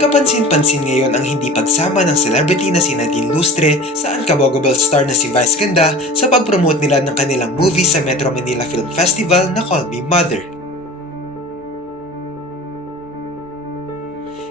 Kapansin-pansin ngayon ang hindi pagsama ng celebrity na si Nadine Lustre sa Unkaboggable star na si Vice Ganda sa pag-promote nila ng kanilang movie sa Metro Manila Film Festival na Call Me Mother.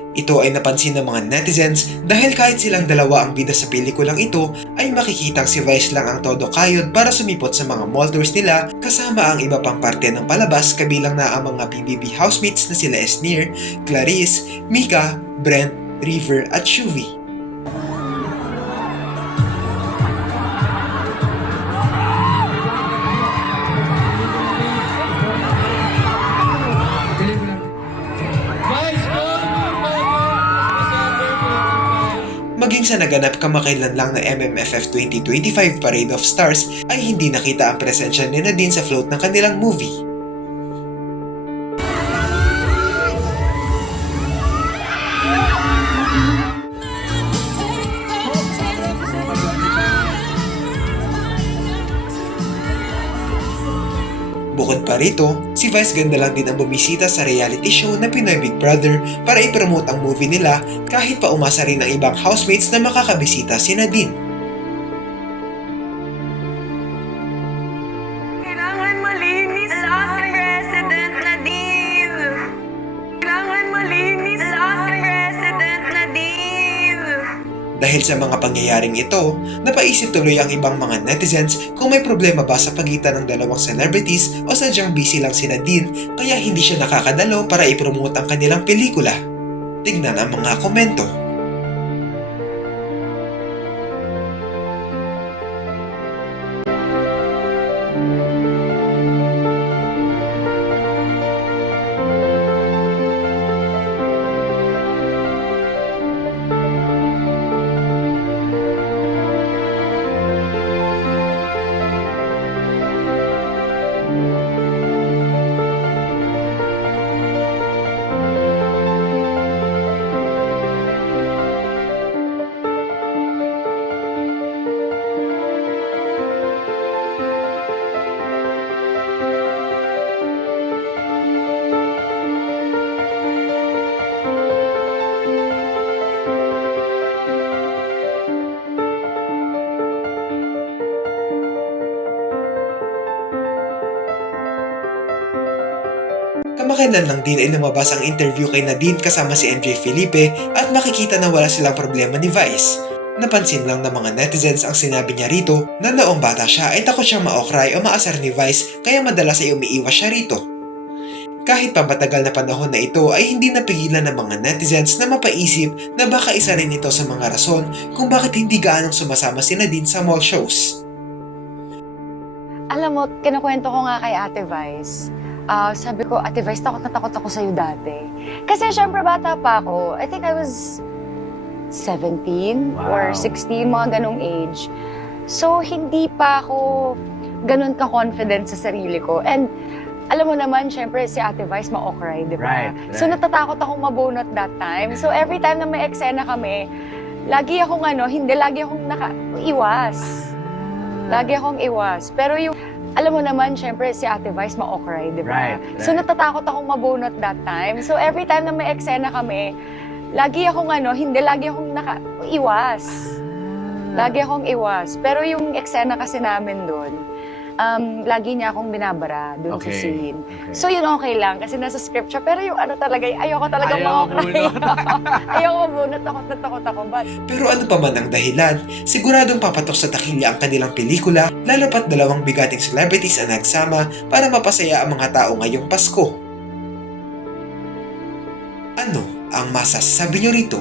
Ito ay napansin ng mga netizens dahil kahit silang dalawa ang bida sa pelikulang ito ay makikitang si Vice lang ang todo kayod para sumipot sa mga mall tours nila kasama ang iba pang parte ng palabas kabilang na ang mga PBB housemates na sila Esnir, Clarice, Mika, Brent, River at Shuvi. Maging sa naganap kamakailan lang na MMFF 2025 Parade of Stars ay hindi nakita ang presensya ni Nadine sa float ng kanilang movie. Bukod pa rito, si Vice Ganda lang din ang bumisita sa reality show na Pinoy Big Brother para i-promote ang movie nila kahit pa umasa rin ang ibang housemates na makakabisita si Nadine. Kailangan malinis sa ating resident, Nadine! Kailangan malinis sa ating resident, Nadine! Dahil sa mga pangyayaring ito, napaisip tuloy ang ibang mga netizens kung may problema ba sa pagitan ng dalawang celebrities o sadyang busy lang si Nadine kaya hindi siya nakakadalo para ipromote ang kanilang pelikula. Tignan ang mga komento. Kamakailan lang din ay lumabas ang interview kay Nadine kasama si MJ Felipe at makikita na wala silang problema ni Vice. Napansin lang ng mga netizens ang sinabi niya rito na noong bata siya ay takot siyang maokray o maasar ni Vice kaya madalas ay umiiwas siya rito. Kahit pa matagal na panahon na ito ay hindi napigilan ng mga netizens na mapaisip na baka isa rin ito sa mga rason kung bakit hindi gaanong sumasama si Nadine sa mall shows. Alam mo, kinukwento ko nga kay Ate Vice. Sabi ko, Ate Vice, takot na takot ako sa'yo dati. Kasi syempre bata pa ako. I think I was 17 or 16, mga ganong age. So, hindi pa ako ganun ka-confident sa sarili ko. And alam mo naman, syempre si Ate Vice ma-okray, di ba? Right. So, natatakot akong mabunot that time. So, every time na may eksena kami, lagi akong iwas. Lagi akong iwas. Pero yung, alam mo naman, syempre, si Ate Vice ma-okray, di ba? Right. So, natatakot akong mabunot that time. So, every time na may eksena kami, lagi akong iwas. Lagi akong iwas. Pero yung eksena kasi namin doon, lagi niya akong binabara doon sa scene. Okay. So, yun okay lang kasi nasa script siya. Pero yung ano talaga, ayoko talaga ma-okray. Ayoko mabunot, takot ako. But Pero ano pa man ang dahilan, siguradong papatok sa takilya ang kanilang pelikula lalo pat dalawang bigating celebrities ang nagsama para mapasaya ang mga tao ngayong Pasko. Ano ang masasabi nyo rito?